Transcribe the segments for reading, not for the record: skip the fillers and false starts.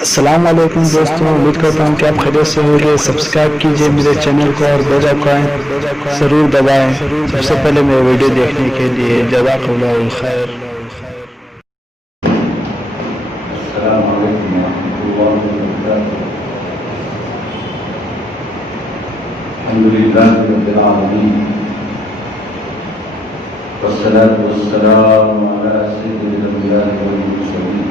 السلام علیکم دوستوں، امید کرتا ہوں کہ آپ خیریت سے ہوں گے۔ سبسکرائب کیجئے میرے چینل کو اور بیل آئیکن ضرور دبائیں سب سے پہلے میرے ویڈیو دیکھنے کے لیے۔ جزاک اللہ خیر۔ السلام علیکم ورحمۃ اللہ وبرکاتہ۔ الحمد للہ رب العالمین والصلاة والسلام علی سید الانبیاء والمرسلین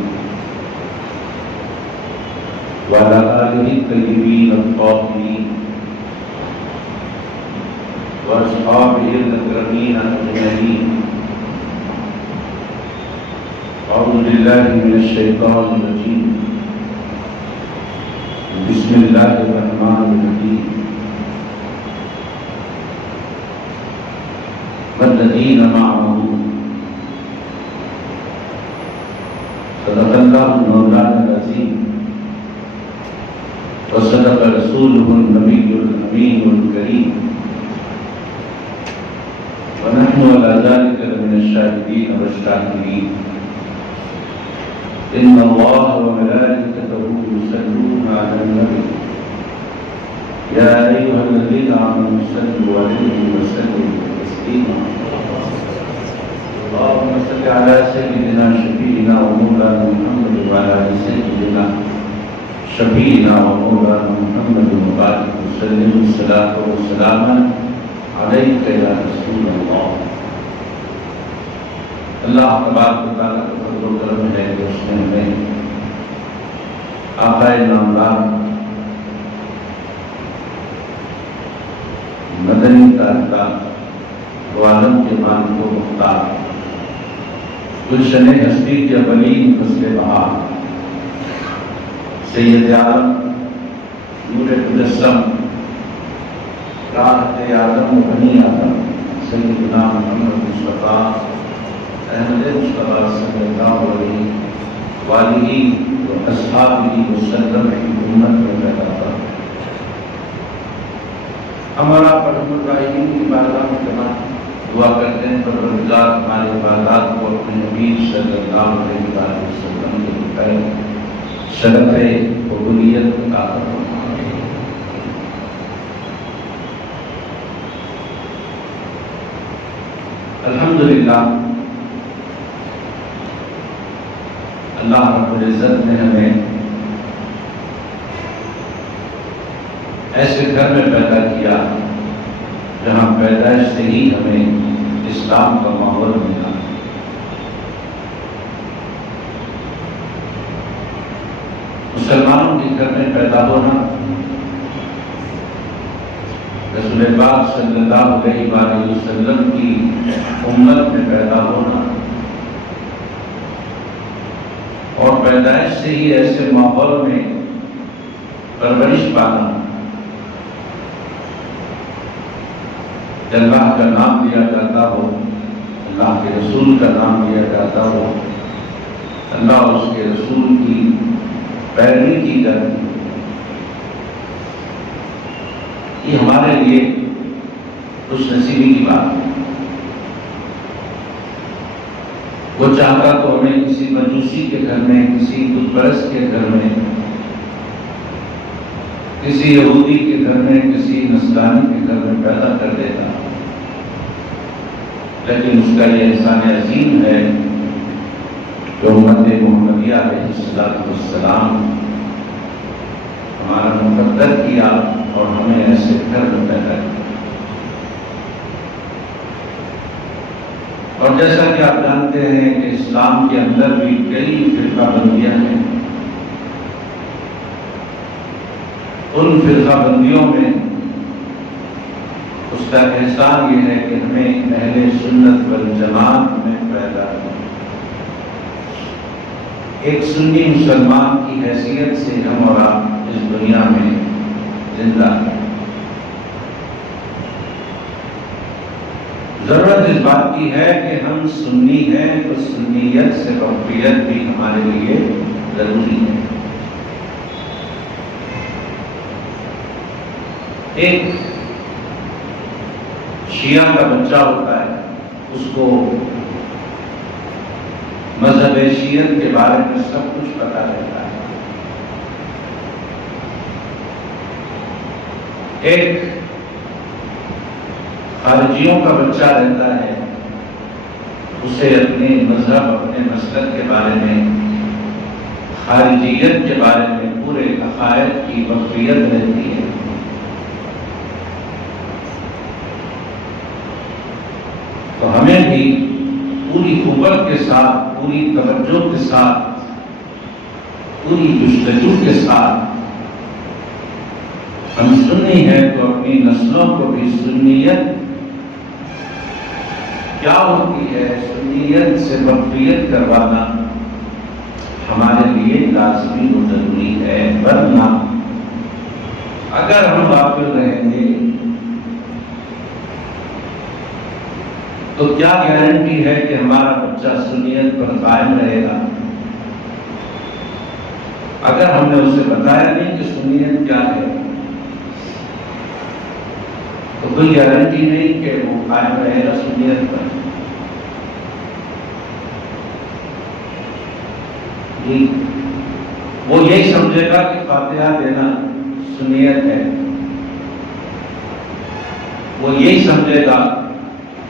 وعلی آلہ الطیبین الطاہرین واصحابہ الاکرمین اجمعین۔ اعوذ باللہ من الشیطان الرجیم، بسم اللہ الرحمن الرحیم۔ والذین معه صدق اللہ مولانا العظیم وصدق رسولہ النبی الامین الکریم ونحن علی ذلک لمن الشاہدین والشاکرین۔ ان اللہ وملائکتہ یصلون علی النبی یا ایھا الذین آمنوا صلوا علیہ وسلموا تسلیما۔ اللهم صل على سيدنا شفيعنا ومولانا محمد وعلى آل سيدنا شفيعنا ومولانا محمد وبارك وسلم الصلاة والسلام عليك يا رسول الله۔ اللہ تبارک و تعالیٰ کا فضل و کرم ہے کہ اس نے ہمیں آقائے نامدار مدنی تاجدار عالم کے مان کو مختار گلشن ہستی کے اولین فصل بہار سید عالم نور مجسم راحت آدم و بنی آدم سیدنا محمد مصطفیٰ احمد مصطفیٰ صلی اللہ علیہ وآلہ واصحابہ وسلم کی امت میں پیدا تھا۔ ہمارا پرم الراحمین کی بارگاہ میں جمع دعا کرتے ہیں پروردگار ہمارے عبادات کو اپنے نبی صلی اللہ علیہ وسلم کے خیر شرف قبولیت عطا فرمائے۔ الحمدللہ اللہ رب العزت نے ہمیں ایسے گھر میں پیدا کیا جہاں پیدائش سے ہی ہمیں اسلام کا ماحول ملا۔ مسلمانوں کے گھر میں پیدا ہونا، رسول پاک صلی اللہ علیہ وآلہ وسلم کی امت میں پیدا ہونا اور پیدائش سے ہی ایسے ماحول میں پرورش پانا، اللہ کا نام لیا جاتا ہو، اللہ کے رسول کا نام لیا جاتا ہو، اللہ اور اس کے رسول کی پیروی کی جاتی ہے، یہ ہمارے لیے خوش نصیبی کی بات ہے۔ وہ چاہتا تو ہمیں کسی مجوسی کے گھر میں، کسی بت پرست کے گھر میں، کسی یہودی کے گھر میں، کسی نصرانی کے گھر میں پیدا کر دیتا، لیکن اس کا یہ احسان عظیم ہے کہ امت محمدیہ علیہ السلام ہمارا مقدر کیا اور ہمیں ایسے گھر میں پیدا کیا۔ اور جیسا کہ آپ جانتے ہیں کہ اسلام کے اندر بھی کئی فرقہ بندیاں ہیں، ان فرقہ بندیوں میں اس کا احسان یہ ہے کہ ہمیں اہل سنت والجماعت میں پیدا کیا، ایک سنی مسلمان کی حیثیت سے ہم اور آپ اس دنیا میں زندہ ہیں۔ ضرورت اس بات کی ہے کہ ہم سنی ہیں تو سنیت سے توفیق بھی ہمارے لیے ضروری ہے۔ ایک شیعہ کا بچہ ہوتا ہے، اس کو مذہب شیعت کے بارے میں سب کچھ پتا رہتا ہے، ایک خارجیوں کا بچہ رہتا ہے، اسے اپنے مذہب، اپنے مسلک کے بارے میں، خارجیت کے بارے میں پورے عقائد کی وقفیت رہتی ہے۔ تو ہمیں بھی پوری قوت کے ساتھ، پوری توجہ کے ساتھ، پوری جستجو کے ساتھ، ہم سنی ہے تو اپنی نسلوں کو بھی سنیت کیا ہوتی ہے، سنیت سے وقفیت کروانا ہمارے لیے لازمی و ضروری ہے۔ ورنہ اگر ہم غافل رہیں گے تو کیا گارنٹی ہے کہ ہمارا بچہ سنیت پر قائم رہے گا؟ اگر ہم نے اسے بتایا نہیں کہ سنیت کیا ہے تو کوئی گارنٹی نہیں کہ وہ قائم رہے گا سنیت پر۔ وہ یہی سمجھے گا کہ فاتحہ دینا سنیت ہے، وہ یہی سمجھے گا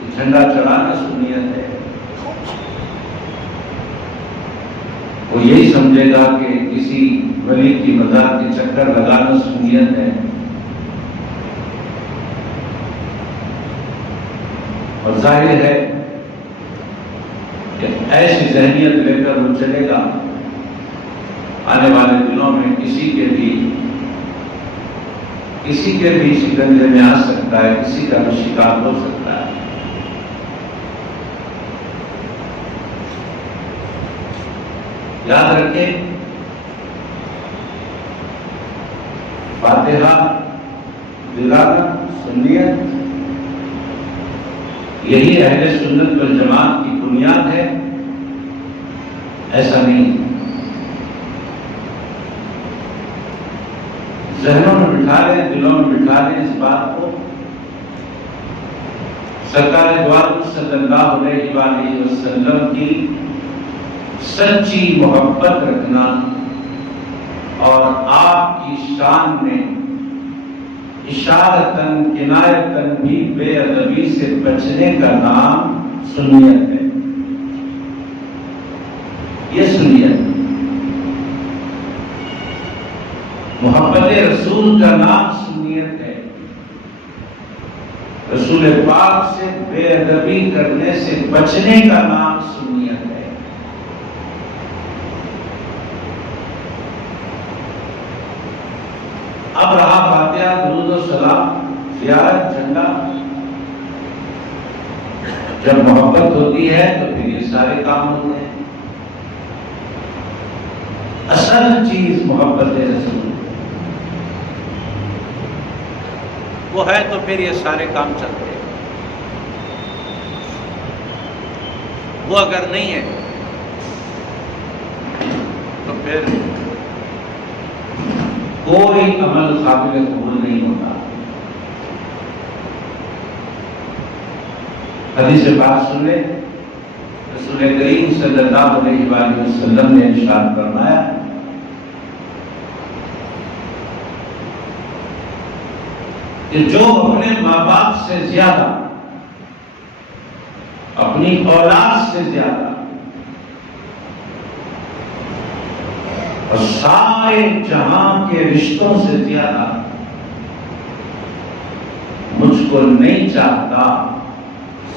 کہ جھنڈا چڑھانا سنیت ہے، وہ یہی سمجھے گا کہ کسی ولی کی مزار کے چکر لگانا سنیت ہے، اور ظاہر ہے کہ ایسی ذہنیت لے کر وہ چلے گا، آنے والے دنوں میں کسی کے بھی شکنجے میں آ سکتا ہے، کسی کا بھی شکار ہو سکتا ہے۔ یاد رکھیں، فاتحہ دلانا سنیت، یہی اہل سنت والجماعت کی بنیاد ہے، ایسا نہیں۔ ذہنوں میں بٹھا لیں، دلوں میں بٹھا لیں اس بات کو۔ سرکار دو عالم صلی اللہ علیہ وآلہ وسلم کی سچی محبت رکھنا اور آپ کی شان میں اشارتاً کنایتاً بھی بے ادبی سے بچنے کا نام سنیت ہے۔ یہ سنیت، محبت رسول کا نام سنیت ہے۔ رسول پاک سے بے ادبی کرنے سے بچنے کا نام سنیت ہے۔ اب رہا فاتحہ، درود و سلام، زیارت، جھنڈا، جب محبت ہوتی ہے تو پھر یہ سارے کام ہوتے ہیں۔ اصل چیز محبت رسول وہ ہے تو پھر یہ سارے کام چلتے ہیں۔ وہ اگر نہیں ہے تو پھر کوئی عمل قابل قبول نہیں ہوتا۔ حدیث پاک سن لیں، رسول کریم صلی اللہ علیہ وآلہ وسلم نے ارشاد فرمایا کہ جو اپنے ماں باپ سے زیادہ، اپنی اولاد سے زیادہ اور سارے جہاں کے رشتوں سے زیادہ مجھ کو نہیں چاہتا،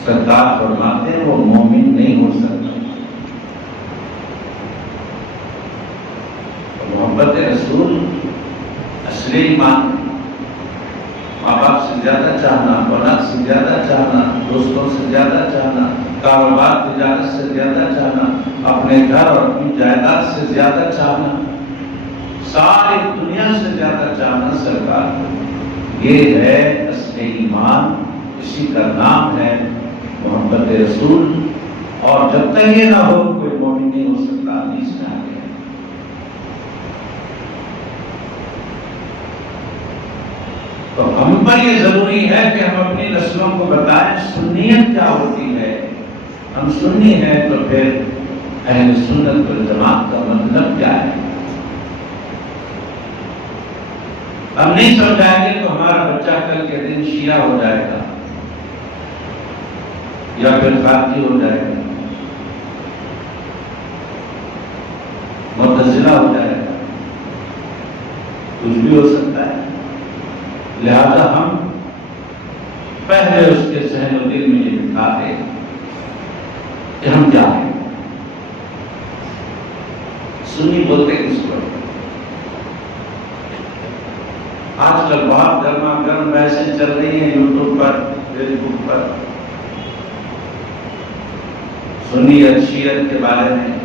سرکار فرماتے ہیں وہ مومن نہیں ہو سکتا۔ محبت رسول اصلی ایمان، ماں باپ سے زیادہ چاہنا، اولاد سے زیادہ چاہنا، دوستوں سے زیادہ چاہنا، کاروبار تجارت سے زیادہ چاہنا، اپنے گھر اور اپنی جائیداد سے زیادہ چاہنا، ساری دنیا سے زیادہ چاہنا سرکار، یہ ہے اصل ایمان، اسی کا نام ہے محبت رسول۔ اور جب تک یہ نہ ہو کوئی مومن نہیں ہو سکتا، حدیث میں آ گیا۔ تو ہم پر یہ ضروری ہے کہ ہم اپنی نسلوں کو بتائیں سنیت کیا ہوتی ہے۔ ہم سنی ہیں تو پھر اہل سنت والجماعت کا مطلب کیا ہے۔ ہم نہیں سمجھائیں گے تو ہمارا بچہ کل کے دن شیعہ ہو جائے گا یا پھر خارجی ہو جائے گا، معتزلہ ہو جائے گا، کچھ بھی ہو سکتا ہے۔ لہذا ہم پہلے اس کے ذہن و دل میں یہ بٹھا دیں کہ ہم کیا ہیں۔ سنی بولتے کس کو؟ آج کل بہت گرما گرم بحثیں چل رہی ہیں یوٹیوب پر، فیس بک پر، سنیت شیعت کے بارے میں،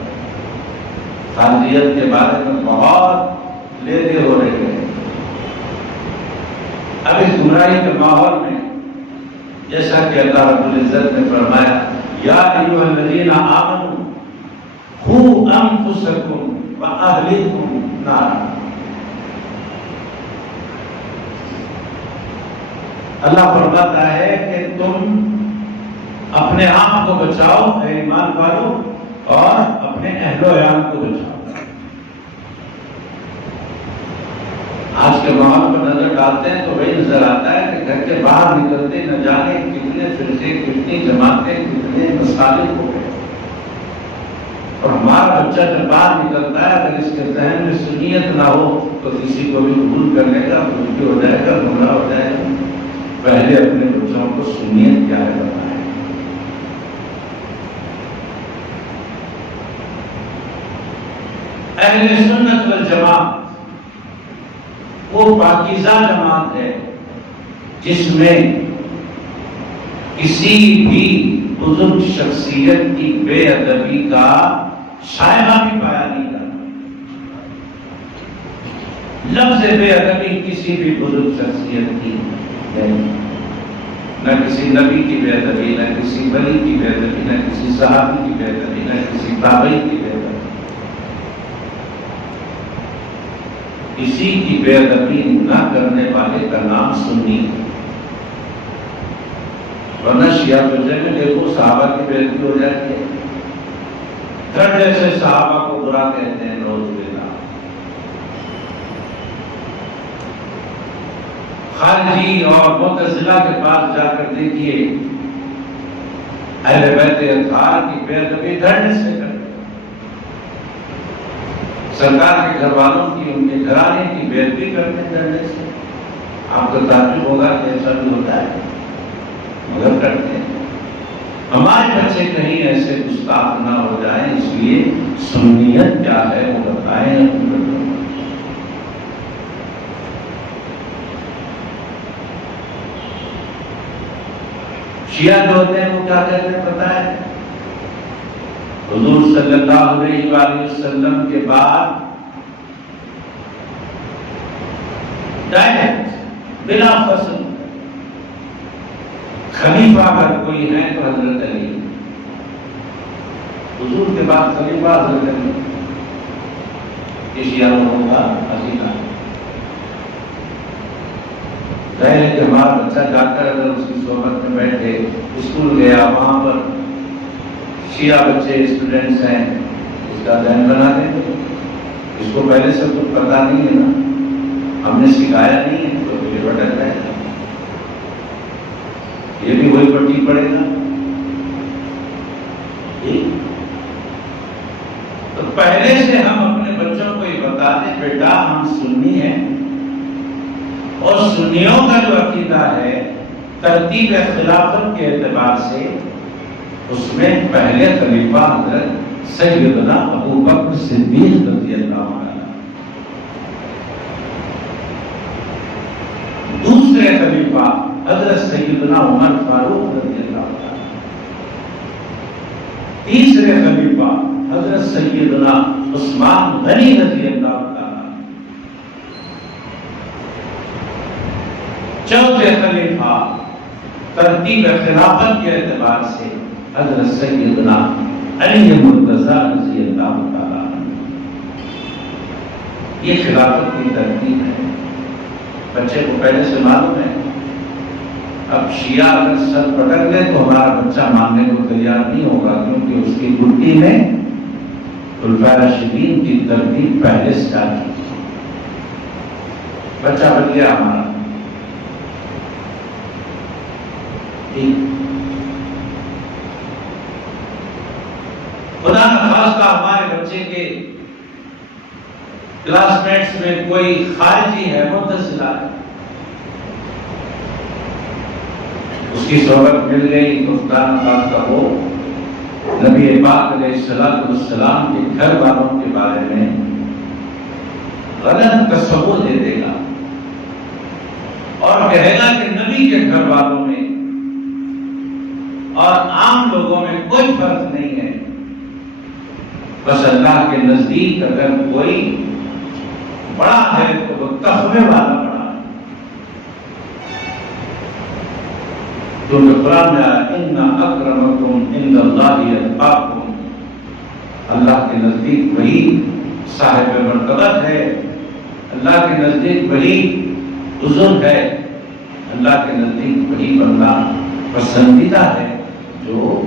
خارجیت کے بارے میں بہت لیدے ہو رہے ہیں۔ اب اس گمراہی کے ماحول میں جیسا کہ اللہ رب العزت نے فرمایا یا ایھا الذین آمنوا قوا انفسکم واہلیکم نارا، اللہ فرماتا ہے کہ تم اپنے آپ کو بچاؤ اے ایمان والو، اور اپنے اہل و عیال کو بچاؤ۔ آج کے ماحول پر نظر ڈالتے ہیں تو وہی نظر آتا ہے کہ گھر کے باہر نکلتے نہ جانے کتنے فرقے، کتنی جماعتیں، کتنے مسالک ہو گئے، اور ہمارا بچہ جب باہر نکلتا ہے اگر اس کے ذہن میں سنیت نہ ہو تو کسی کو بھی قبول کر لے گا، کچھ بھی ہو جائے گا، گمراہ ہو جائے گا۔ پہلے اپنے بچوں کو سنیت کیا ہے بتائیں۔ اہل سنت والجماعت وہ پاکیزہ جماعت ہے جس میں کسی بھی بزرگ شخصیت کی بے ادبی کا شائبہ بھی پایا نہیں جاتا۔ لفظ بے ادبی کسی بھی بزرگ شخصیت کی نہیں، نہ کسی نبی کی بے ادبی، نہ کسی ولی کی بے ادبی، نہ کسی صحابی کی بے ادبی، نہ کسی تابعی کی بے ادبی۔ کسی کی بے ادبی نہ کرنے والے کا نام سنی، ورنہ شیعہ فرقے میں دیکھو صحابہ کی بے ادبی ہو جاتی ہے، دھڑے سے صحابہ کو برا کہتے ہیں، نعوذ باللہ۔ خارجی اور معتزلہ کے پاس جا کر دیکھیے، اہل بیت اطہار کی بے ادبی دھڑے سے کرتے، سرکار کے گھر والوں کی، ان کے گھرانے کی بے ادبی کرنے دھڑے سے۔ آپ کو تعجب ہوگا کہ ایسا بھی ہوتا ہے، مگر کرتے ہیں۔ ہمارے بچے کہیں ایسے گستاخ نہ ہو جائیں، اس لیے سنیت کیا ہے وہ بتائیں اپنے بچوں کو۔ شیعہ جو ہوتے ہیں وہ کیا کہتے ہیں پتہ ہے؟ حضور صلی اللہ علیہ وآلہ وسلم کے بعد ڈائریکٹ بلا فصل خلیفہ اگر کوئی ہے تو حضرت علی، حضور کے بعد خلیفہ حضرت علی۔ شیعہ لوگوں کا عقیدہ ظاہر ہے کہ ہمارا بچہ جا کر اگر اس کی صحبت میں بیٹھے، اسکول گیا، وہاں پر شیعہ بچے اسٹوڈنٹس ہیں، اس کا ذہن بنا دیں گے۔ اس کو پہلے سے کچھ پتا نہیں ہے نا، ہم نے سکھایا نہیں ہے، تو یہ بھٹک رہے گا، یہ بھی وہی پٹی پڑے گا۔ تو پہلے سے ہم اپنے بچوں کو یہ بتا دیں بیٹا ہم سنی ہیں، اور سنیوں کا جو عقیدہ ہے ترتیب خلافت کے اعتبار سے اس میں پہلے خلیفہ حضرت سیدنا ابوبکر صدیق رضی اللہ عنہ، دوسرے خلیفہ حضرت سیدنا عمر فاروق رضی اللہ عنہ، تیسرے خلیفہ حضرت سیدنا عثمان غنی رضی اللہ عنہ، چوتھے خلیفہ ترتیب خلافت کے اعتبار سے حضرت سیدنا علی مرتضی رضی اللہ تعالیٰ عنہ۔ یہ خلافت کی ترتیب ہے، بچے کو پہلے سے معلوم ہے۔ اب شیعہ اگر سر پٹک دے تو ہمارا بچہ ماننے کو تیار نہیں ہوگا، کیونکہ اس کی گٹی میں خلفائے راشدین کی ترتیب پہلے سے آ چکی۔ بچہ بن گیا ہمارا، خدا نخواستہ ہمارے بچے کے کلاس میٹس میں کوئی خارجی ہے، معتزلہ ہے، اس کی صحبت مل گئی تو خدا نخواستہ وہ نبی پاک علیہ السلام کے گھر والوں کے بارے میں غلط تصور دے دے گا اور کہے گا کہ نبی کے گھر والوں میں اور عام لوگوں میں کوئی فرق نہیں ہے، بس اللہ کے نزدیک اگر کوئی بڑا ہے تو وہ تقوی والا بڑا ہے، کیونکہ قرآن میں آیا ان اکرمکم عند اللہ اتقاکم، اللہ کے نزدیک وہی صاحب مرتبت ہے، اللہ کے نزدیک وہی بزرگ ہے، اللہ کے نزدیک وہی بندہ پسندیدہ ہے جو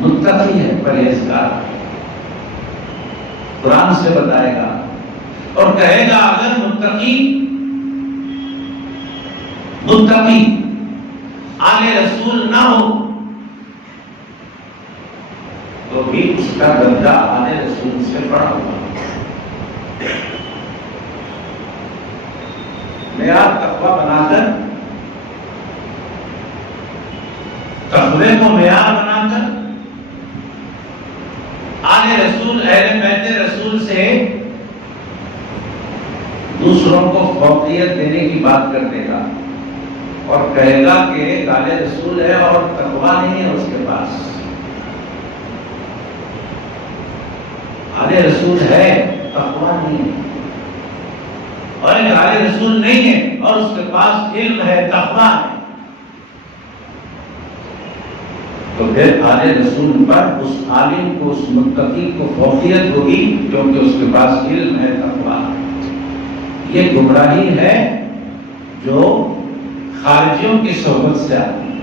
متقی ہے، پرہیزگار ہے۔ قرآن سے بتائے گا اور کہے گا اگر متقی آل رسول نہ ہو تو بھی اس کا درجہ آل رسول سے بڑا ہوگا۔ معیار تقویٰ بنا کر، تقوی کو معیار بنا کر آل رسول اہل بیت رسول سے دوسروں کو فوقیت دینے کی بات کر دے گا اور کہے گا کہ ایک آل رسول ہے اور تقویٰ نہیں ہے اس کے پاس، آل رسول ہے تقویٰ نہیں ہے، اور ایک آل رسول نہیں ہے اور اس کے پاس علم ہے، تقویٰ ہے، تو پھر آل رسول پر اس عالم کو، اس متقی کو فوقیت ہوگی کیونکہ اس کے پاس علم ہے، تقویٰ ہے۔ یہ گمراہی ہے جو خارجیوں کی صحبت سے آتی ہے۔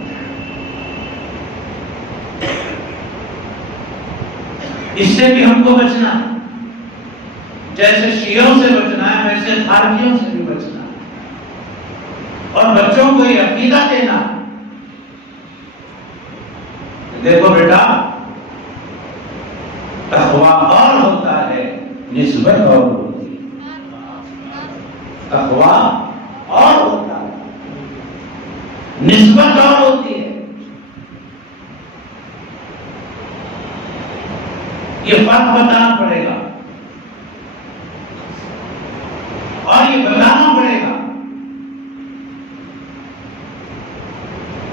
اس سے بھی ہم کو بچنا ہے، جیسے شیعوں سے بچنا ہے ویسے خارجیوں سے بھی بچنا ہے، اور بچوں کو یہ عقیدہ دینا، دیکھو بیٹا تقویٰ اور ہوتا ہے، نسبت اور ہوتی ہے، تقویٰ اور ہوتا ہے، نسبت اور ہوتی ہے۔ یہ فرق بتانا پڑے گا اور یہ بتانا پڑے گا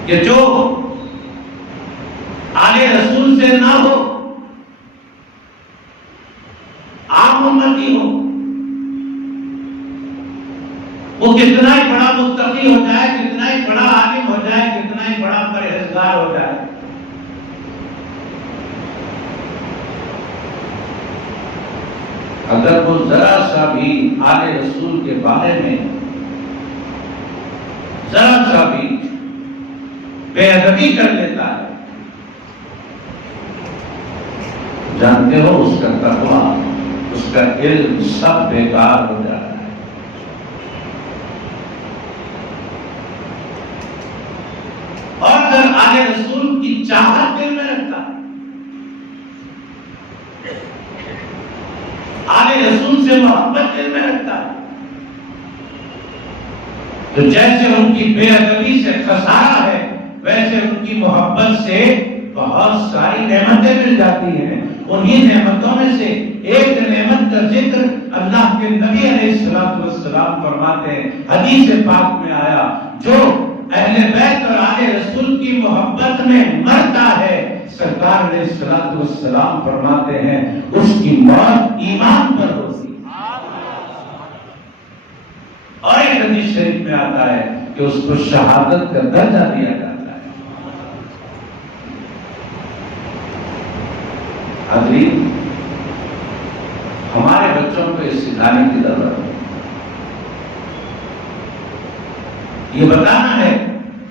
کہ جو آل رسول سے نہ ہو، عام امتی ہو، وہ کتنا ہی بڑا متقی ہو جائے، کتنا ہی بڑا عالم ہو جائے، کتنا ہی بڑا پرہیزگار ہو جائے، اگر وہ ذرا سا بھی آل رسول کے بارے میں ذرا سا بھی بے ادبی کر لیتا ہے، جانتے ہو اس کا تقویٰ، اس کا علم سب بیکار ہو جاتا ہے۔ اور اگر آل رسول کی چاہت دل میں رکھتا ہے، آل رسول سے محبت دل میں رکھتا ہے، تو جیسے ان کی بے ادبی سے خسارہ ہے ویسے ان کی محبت سے بہت ساری نعمتیں مل جاتی ہیں۔ انہی نعمتوں میں سے ایک نعمت کا ذکر اللہ کے نبی علیہ السلام فرماتے ہیں، حدیث پاک میں آیا جو اہل بیت اور آل رسول کی محبت میں مرتا ہے، سرکار علیہ السلام فرماتے ہیں اس کی موت ایمان پر ہوتی ہے۔ اور ایک حدیث شریف میں آتا ہے کہ اس کو شہادت کا درجہ دیا جاتا ہے۔ حضرین، ہمارے بچوں کو یہ سکھانے کی ضرورت ہے، یہ بتانا ہے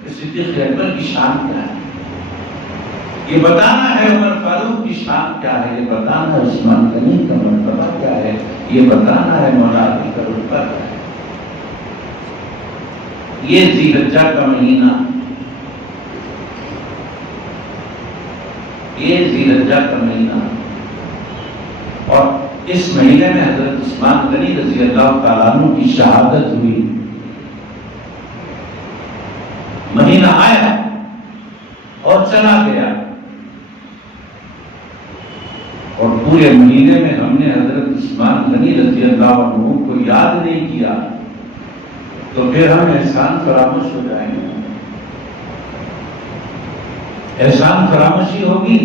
کہ صدیق اکبر کی شان کیا ہے، یہ بتانا ہے عمر فاروق کی شان کیا ہے، یہ بتانا ہے عثمان غنی کا مرتبہ کیا ہے، یہ بتانا ہے مولا علی کا رتبہ کیا ہے۔ یہ ذی الحجہ کا مہینہ، یہ ذی الحجہ کا مہینہ، اور اس مہینے میں حضرت عثمان غنی رضی اللہ تعالیٰ عنہ کی شہادت ہوئی۔ مہینہ آیا اور چلا گیا، اور پورے مہینے میں ہم نے حضرت عثمان غنی رضی اللہ عنہ کو یاد نہیں کیا تو پھر ہم احسان فراموش ہو جائیں گے، احسان فراموشی ہوگی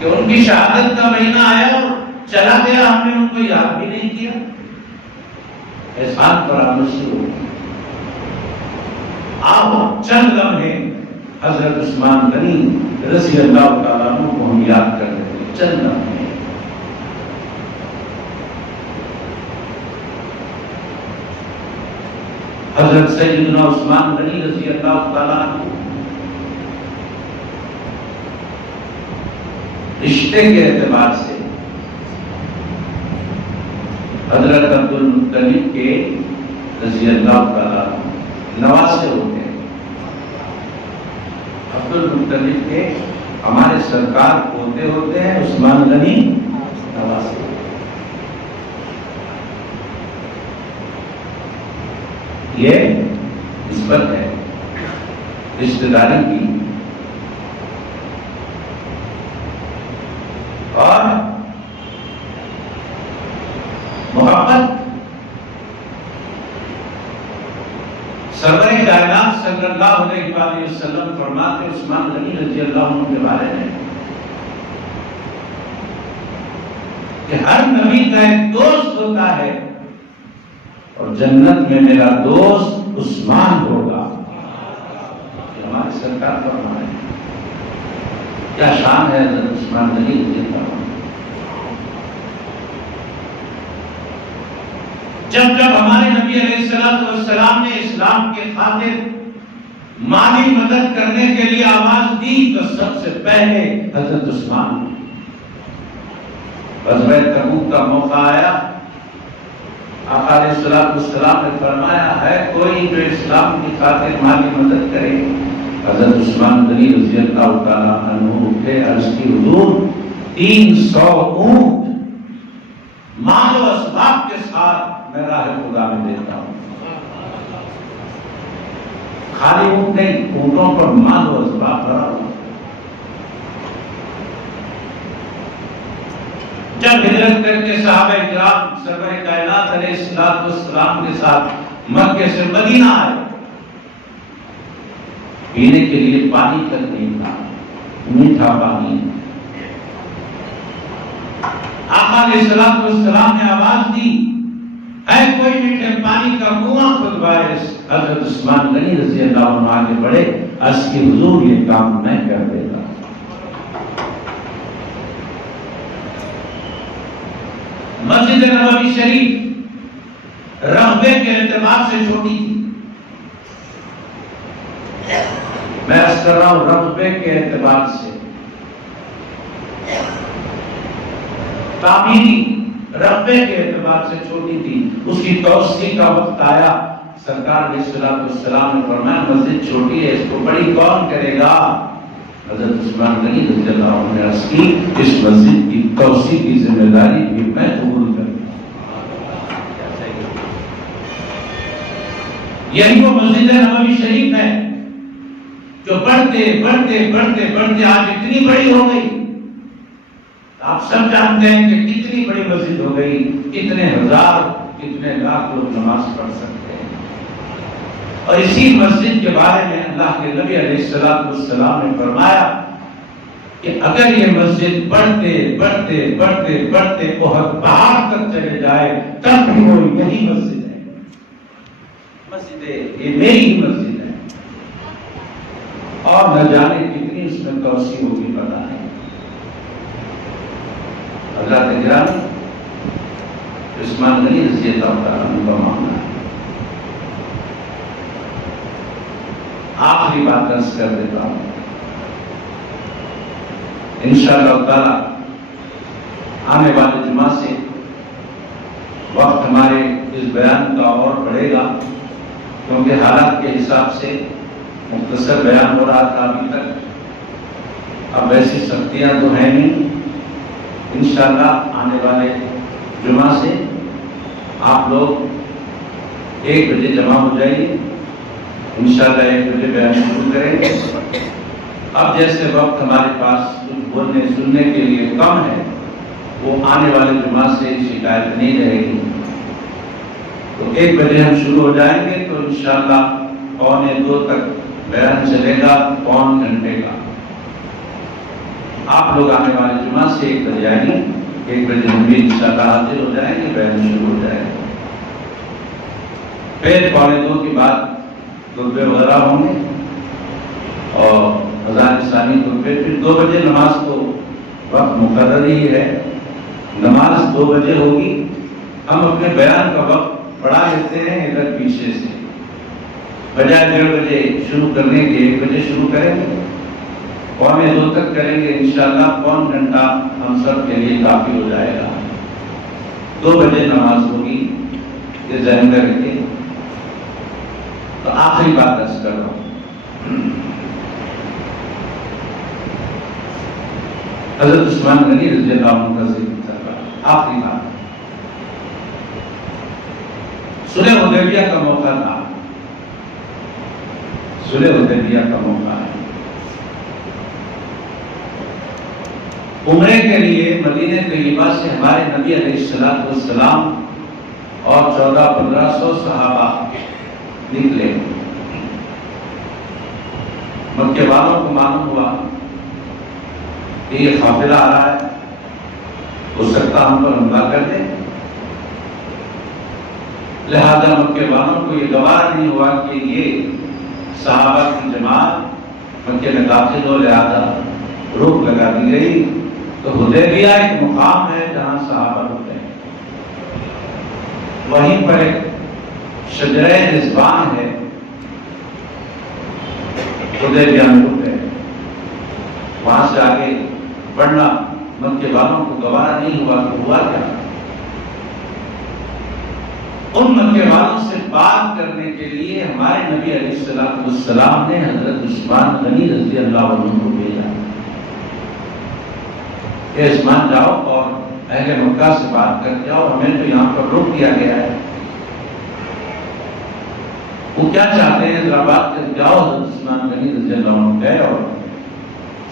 کہ ان کی شہادت کا مہینہ آیا اور چلا گیا، ہم نے ان کو یاد بھی نہیں کیا، احسان فراموشی ہوگی۔ آپ چند لمحے حضرت عثمان غنی رضی اللہ تعالیٰ عنہ کو ہم یاد کر لیتے ہیں، چند لمحے۔ حضرت سیدنا عثمان غنی رضی اللہ تعالیٰ عنہ رشتے کے اعتبار سے حضرت عبد المطلب کے رضی اللہ تعالیٰ نواسے ہوتے ہیں۔ عبد المطلب کے ہمارے سرکار پوتے ہوتے ہیں، عثمان غنی نواسے۔ یہ نسبت ہے رشتہ داری کی، اور محبت سرور کائنات صلی اللہ علیہ وآلہ وسلم فرماتے عثمان غنی رضی اللہ عنہ کے بارے میں کہ ہر نبی کا ایک دوست ہوتا ہے اور جنت میں میرا دوست عثمان ہوگا۔ ہمارے سرکار فرمائے، کیا شان ہے حضرت عثمان غنی رضی اللہ عنہ۔ جب ہمارے نبی علیہ السلام نے اسلام کے خاطر مالی مدد کرنے کے لیے آواز دی تو سب سے پہلے حضرت عثمان۔ غزوہ تبوک کا موقع آیا، آقا علیہ السلام نے فرمایا ہے کوئی جو اسلام کی خاطر مالی مدد کرے؟ حضرت عثمان غنی رضی اللہ تعالیٰ عنہ اٹھے، عرض کی حضور 300 اونٹ مال و اسباب کے ساتھ میں راہ خدا میں دیتا ہوں۔ خالی اونٹ نہیں، اونٹوں پر مال و اسباب بھرا ہوا۔ جب ہجرت کر کے صحابہ کرام سرور کائنات علیہ السلام کے ساتھ مکے سے مدینہ آئے، پینے کے لیے پانی تک نہیں تھا، میٹھا پانی۔ آقا علیہ السلام نے آواز دی، اے کوئی میٹھے پانی کا کنواں کھدوائے۔ حضرت عثمان غنی رضی اللہ عنہ آگے بڑھے، عرض کی حضور یہ کام میں کر دیتا۔ مسجد نبوی شریف رقبے کے اعتبار سے چھوٹی تھی، میں عرض کر رہا ہوں رقبے کے اعتبار سے، تعمیری رقبے کے اعتبار سے چھوٹی تھی۔ اس کی توسیع کا وقت آیا، سرکار علیہ السلام نے فرمایا مسجد چھوٹی ہے، اس کو بڑی کون کرے گا؟ حضرت عثمان غنی رضی اللہ عنہ نے عرض کی اس مسجد کی توسیع کی ذمہ داری بھی میں قبول کرتا ہوں۔ یہی وہ مسجد نبوی شریف ہے جو بڑھتے بڑھتے بڑھتے بڑھتے آج اتنی بڑی ہو گئی۔ آپ سب جانتے ہیں کہ کتنی بڑی مسجد ہو گئی، کتنے ہزار کتنے لاکھ لوگ نماز پڑھ سکتے ہیں۔ اور اسی مسجد کے بارے میں اللہ کے نبی علیہ السلام نے فرمایا کہ اگر یہ مسجد بڑھتے بڑھتے بڑھتے بڑھتے احد پہاڑ تک چلے جائے تب بھی وہ یہی مسجد ہے، مسجد یہ میری مسجد ہے، اور نہ جانے کتنی اس میں توسیع ہوگی پتہ نہیں۔ اللہ گرامی عثمان غنی رضی اللہ تعالیٰ عنہ کا معاملہ ہے۔ آخری بات عرض کر دیتا ہوں، انشاءاللہ تعالیٰ آنے والے جمعہ سے وقت ہمارے اس بیان کا اور بڑھے گا، کیونکہ حالات کے حساب سے مختصر بیان ہو رہا تھا ابھی تک. اب ایسی سختیاں تو ہیں نہیں. انشاءاللہ آنے والے جمعہ سے آپ لوگ 1 بجے جمع ہو جائیے. انشاءاللہ 1 بجے بیان شروع کریں گے. اب جیسے وقت ہمارے پاس کچھ بولنے سننے کے لیے کم ہے، وہ آنے والے جمعہ سے شکایت نہیں رہے گی. تو 1 بجے ہم شروع ہو جائیں گے تو انشاءاللہ 1:45 تک بیان چلے گا، 1 گھنٹے کا. آپ لوگ آنے والے جمعہ سے 1 بجے آئیں گے. 1 بجے ہم بھی انشاءاللہ حاضر ہو جائیں گے، بیان شروع ہو جائے گا. پھر 1:45 کے بعد خطبے وغیرہ ہوں گے اور اذان ثانی خطبے. پھر 2 بجے نماز تو وقت مقرر ہی ہے، نماز 2 بجے ہوگی. ہم اپنے بیان کا وقت بڑھا لیتے ہیں ادھر پیچھے سے، بجائے 1:30 بجے شروع کرنے کے 1 بجے شروع کریں گے. 1:45 تک کریں گے انشاءاللہ. 1 گھنٹہ ہم سب کے لیے کافی ہو جائے گا. 2 بجے نماز ہوگی، یہ ذہن میں رکھیے. تو آخری بات عرض کر رہا ہوں. حضرت عثمان غنی رضی اللہ عنہ کا ذکر چل رہا ہے. آخری بات صلح حدیبیہ کا موقع تھا. صلح حدیبیہ کا موقع ہے. عمرے کے لیے مدینہ طیبہ سے ہمارے نبی علیہ السلام اور 1400-1500 صحابہ نکلے. مکے والوں کو معلوم ہوا کہ یہ قافلہ آ رہا ہے، ہو سکتا ہم پر حملہ کر دیں. لہذا مکے والوں کو یہ گوارا نہیں ہوا کہ یہ صحابہ کی جماعت مکے میں داخل ہو، لہذا روک لگا دی گئی. تو حدیبیہ ایک مقام ہے جہاں صحابہ رکتے ہیں. وہیں پر ایک شجرہ رضوان ہے، حدیبیہ میں رکتے ہیں. وہاں سے آگے بڑھنا مکے والوں کو گوارا نہیں ہوا. تو ہوا کیا؟ ان مکے والوں سے بات کرنے کے لیے ہمارے نبی علیہ السلام نے حضرت عثمان غنی رضی اللہ عنہ کو بھیجا کہ عثمان جاؤ اور اہل مکہ سے بات کر کے آؤ، ہمیں تو یہاں پر روک دیا گیا ہے. وہ کیا چاہتے ہیں ذرا بات کر کے آؤ. حضرت عثمان غنی رضی اللہ عنہ گئے اور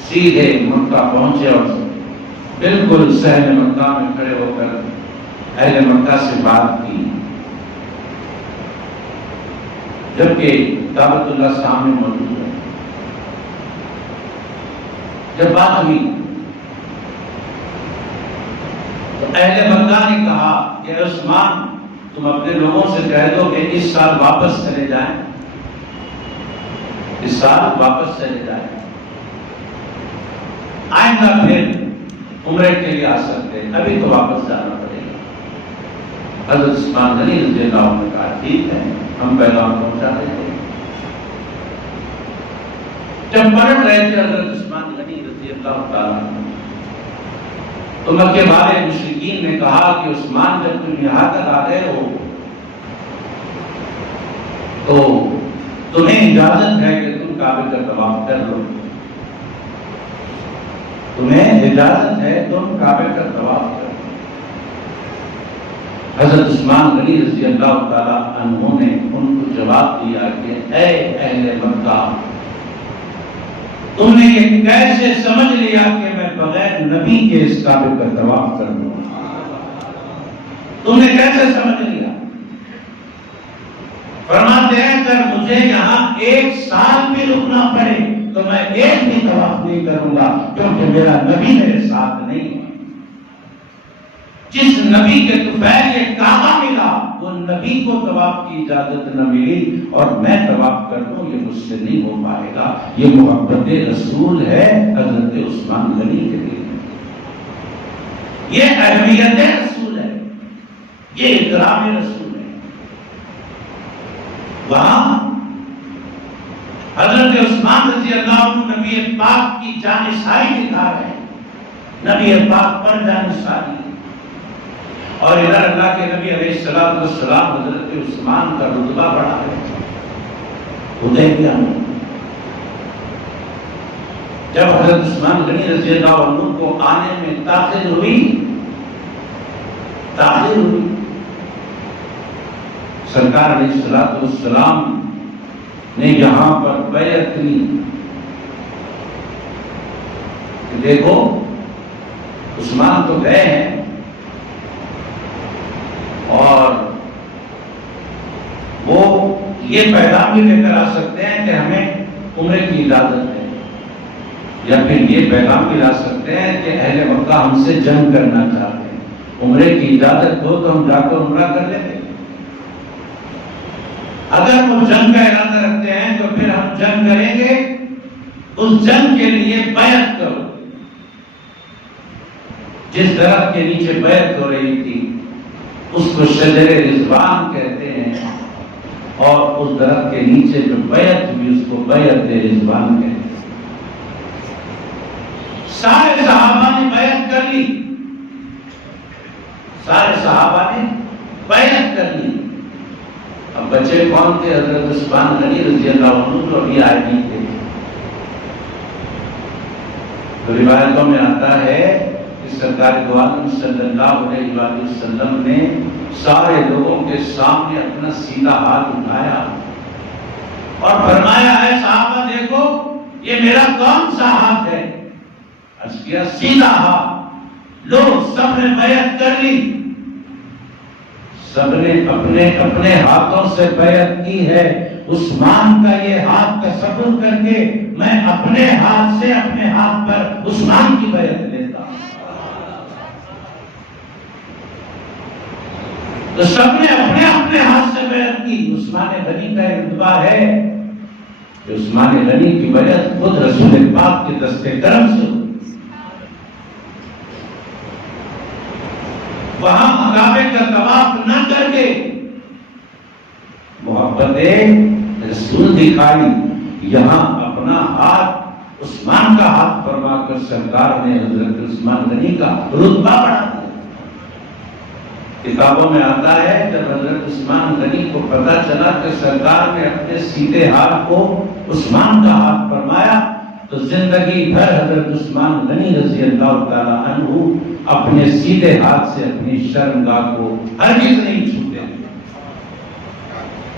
سیدھے مکہ پہنچے اور بالکل صحن مکہ میں کھڑے ہو کر اہل مکہ سے بات کی. جبکہ کعبۃ اللہ سامنے موجود ہے. جب بات ہوئی تو اہل مکہ نے کہا کہ عثمان تم اپنے لوگوں سے کہہ دو کہ اس سال واپس چلے جائیں، اس سال واپس چلے جائیں، آئندہ پھر عمرے کے لیے آ سکتے ہیں، ابھی تو واپس جانا پڑے گا. حضرت عثمان غنی رضی اللہ عنہ نے کہا ٹھیک ہے، ہم پیغام پہنچا دیتے ہیں. جب پلٹ رہے تھے حضرت عثمان غنی رضی اللہ تعالیٰ تو مکے والے مشرکین نے کہا کہ عثمان جب تم یہاں تک آ گئے ہو تو تمہیں اجازت ہے کہ تم کعبے کا طواف کر لو. تمہیں اجازت ہے تم کعبے کا طواف کر لو. حضرت عثمان غنی رضی اللہ تعالیٰ عنہ نے ان کو جواب دیا کہ اے اہل مکہ، تم نے یہ کیسے سمجھ لیا کہ میں بغیر نبی کے اس کعبے کا طواف کر لوں؟ تم نے کیسے سمجھ لیا؟ فرماتے ہیں اگر مجھے یہاں 1 سال بھی رکنا پڑے تو میں ایک بھی طواف نہیں کروں گا، کیونکہ میرا نبی میرے ساتھ نہیں ہے. جس نبی کے طفیل یہ کعبہ ملا وہ نبی کو طواف کی اجازت نہ ملی اور میں طواف کر لوں یہ مجھ سے نہیں ہو پائے گا. یہ محبت رسول ہے حضرت عثمان غنی کے لیے. یہ اہمیت رسول ہے، یہ اکرام رسول ہے. وہاں حضرت عثمان رضی اللہ عنہ نبی پاک کی جانشاری دکھا رہے ہیں، نبی پاک پر جانشاری. اور ادھر اللہ کے نبی علیہ السلام حضرت عثمان کا رتبہ بڑھا ہے. حدیبیہ میں جب حضرت عثمان غنی رضی اللہ عنہ کو آنے میں تاخیر ہوئی، سرکار علیہ السلام نے یہاں پر بیعت کی کہ دیکھو عثمان تو گئے ہیں اور وہ یہ پیغام بھی لے کر آ سکتے ہیں کہ ہمیں عمرے کی اجازت ہے، یا پھر یہ پیغام بھی لا سکتے ہیں کہ اہل مکہ ہم سے جنگ کرنا چاہتے ہیں، عمرے کی اجازت دو تو ہم جا کر عمرہ کر لیں گے۔ اگر وہ جنگ کا ارادہ رکھتے ہیں تو پھر ہم جنگ کریں گے، اس جنگ کے لیے بیعت کرو۔ جس درخت کے نیچے بیعت ہو رہی تھی اس کو شجر رضوان کہتے ہیں، اور اس درخت کے نیچے جو بیعت ہوئی اس کو بیعت رضوان کہتے ہیں۔ سارے صحابہ نے بیعت کر لی، سارے صحابہ نے بیعت کر لی۔ اب بچے کون تھے؟ حضرت عثمان غنی رضی اللہ عنہ تو ابھی آئے نہیں تھے۔ تو روایتوں میں آتا ہے کہ سرکار دو عالم صلی اللہ علیہ وآلہ وسلم نے سارے لوگوں کے سامنے اپنا سیدھا ہاتھ اٹھایا اور فرمایا، اے صحابہ دیکھو یہ میرا کون سا ہاتھ ہے؟ عرض کیا سیدھا ہاتھ۔ لوگ سب نے بیعت کر لی، سب نے اپنے اپنے ہاتھوں سے بیعت کی ہے۔ عثمان کا یہ ہاتھ تصور کر کے میں اپنے ہاتھ سے اپنے ہاتھ پر عثمان کی بیعت لیتا ہوں۔ تو سب نے اپنے اپنے ہاتھ سے بیعت کی۔ عثمان غنی کا ایک رتبہ ہے کہ عثمان غنی کی بیعت خود رسول پاک کے دست کرم سے ہوئی۔ وہاں کعبے کا طواف نہ کر کے محبت رسول دکھائی، یہاں اپنا ہاتھ عثمان کا ہاتھ فرما کر سرکار نے حضرت عثمان غنی کا رتبہ بڑھا دیا۔ کتابوں میں آتا ہے جب حضرت عثمان غنی کو پتہ چلا کہ سرکار نے اپنے سیدھے ہاتھ کو عثمان کا ہاتھ فرمایا تو زندگی بھر حضرت عثمان غنی رضی اللہ تعالی عنہ اپنے سیدھے ہاتھ سے اپنی شرمگاہ کو ہرگز نہیں چھوتے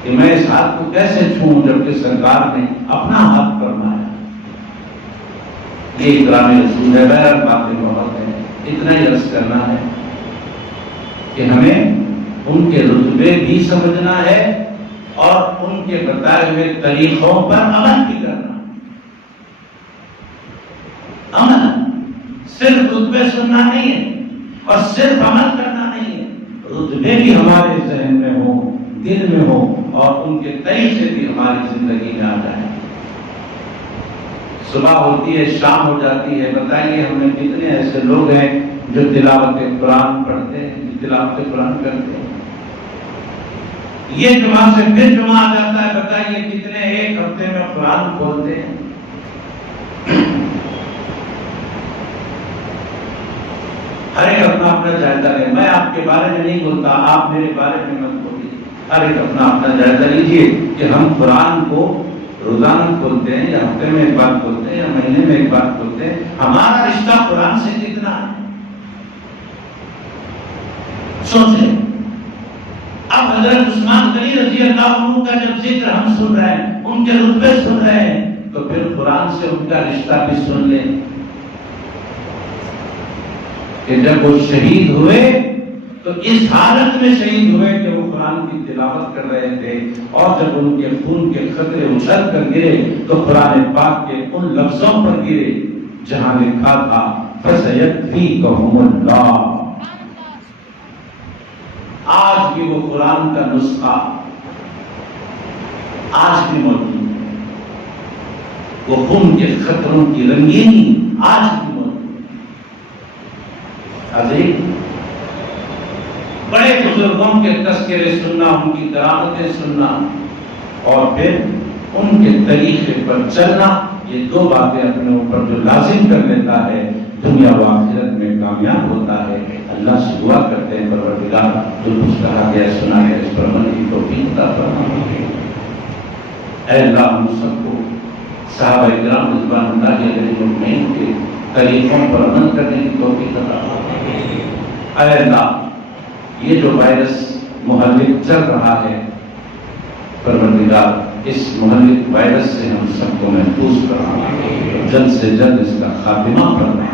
کہ میں اس ہاتھ کو کیسے چھوؤں جبکہ سرکار نے اپنا ہاتھ فرمایا۔ یہ اکرام رسول ہے، بہرحال باتیں بہت ہیں، اتنا ہی عرض کرنا ہے کہ ہمیں ان کے رتبے بھی سمجھنا ہے اور ان کے بتائے ہوئے طریقوں پر عمل بھی کرنا۔ عمل صرف رتبے سننا نہیں ہے اور صرف عمل کرنا نہیں ہے، رتبے بھی ہمارے ذہن میں ہو، دل میں ہو، اور ان کے طریقے بھی ہماری زندگی میں آ جائیں۔ صبح ہوتی ہے، شام ہو جاتی ہے، بتائیے ہمیں کتنے ایسے لوگ ہیں جو تلاوت قرآن پڑھتے ہیں، تلاوت قرآن کرتے ہیں۔ یہ جمعہ سے پھر جمعہ آ جاتا ہے، بتائیے کتنے ایک ہفتے میں قرآن کھولتے ہیں۔ ہر ایک اپنا اپنا جائزہ لے، میں آپ کے بارے میں نہیں بولتا، آپ میرے بارے میں مت بولیے، ہر ایک اپنا اپنا جائزہ لیجیے کہ ہم قرآن کو روزانہ کھولتے ہیں یا ہفتے میں ایک بار کھولتے ہیں یا مہینے میں ایک بار کھولتے ہیں، ہمارا رشتہ قرآن سے کتنا ہے؟ سوچیں۔ اب حضرت عثمان غنی رضی اللہ عنہ کا جب ذکر ہم سن رہے ہیں، ان کے رتبے سن رہے ہیں، تو پھر قرآن سے ان کا رشتہ بھی سن لیں کہ جب وہ شہید ہوئے تو اس حالت میں شہید ہوئے کہ وہ قرآن کی تلاوت کر رہے تھے، اور جب ان کے خون کے قطرے اچھل کر گرے تو قرآن پاک کے ان لفظوں پر گرے جہاں لکھا تھا فَسَيَكْفِيكَهُمُ اللَّهُ۔ آج بھی وہ قرآن کا نسخہ آج بھی موجود ہے، وہ خون کے قطروں کی رنگینی آج بھی موجود ہے۔ عزیز، بڑے بزرگوں کے تذکرے سننا، ان کی کرامتیں سننا اور پھر ان کے طریقے پر چلنا، یہ دو باتیں اپنے اوپر جو لازم کر لیتا ہے دنیا و آخرت میں کامیاب ہوتا ہے۔ اللہ سے دعا کرتے ہیں پروردگار جو کچھ کہا گیا سنا گیا اس پر عمل کی توفیق عطا فرمائے۔ اے اللہ ہم سب کو صحابہ کرام رضوان اللہ علیہم کے طریقوں پر عمل کرنے کی توفیق عطا فرما۔ اے اللہ یہ جو وائرس مہلک چل رہا ہے، پروردگار اس مہلک وائرس سے ہم سب کو محفوظ کرنا، جلد سے جلد اس کا خاتمہ کرنا۔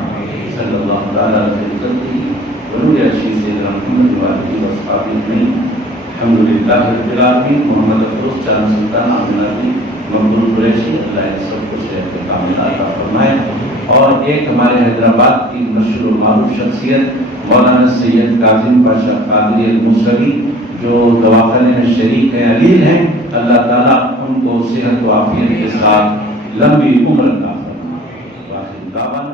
صلی اللہ تعالیٰ علیہ وسلم ولو عشیز محمد والدی وصحابہ الحمدللہ رب العالمین۔ محمد افروز چاند سلطان عامناتی مقبول قریشی، اللہ ان سب کو صحت کاملہ عطا فرمائے۔ اور ایک ہمارے حیدرآباد کی مشہور و معروف شخصیت مولانا سید کاظم پاشا قادری الموسوی جو دواخانے میں شریک ہیں، علیل ہیں، اللہ تعالیٰ ان کو صحت و عافیت کے ساتھ لمبی عمر عطا فرمائے۔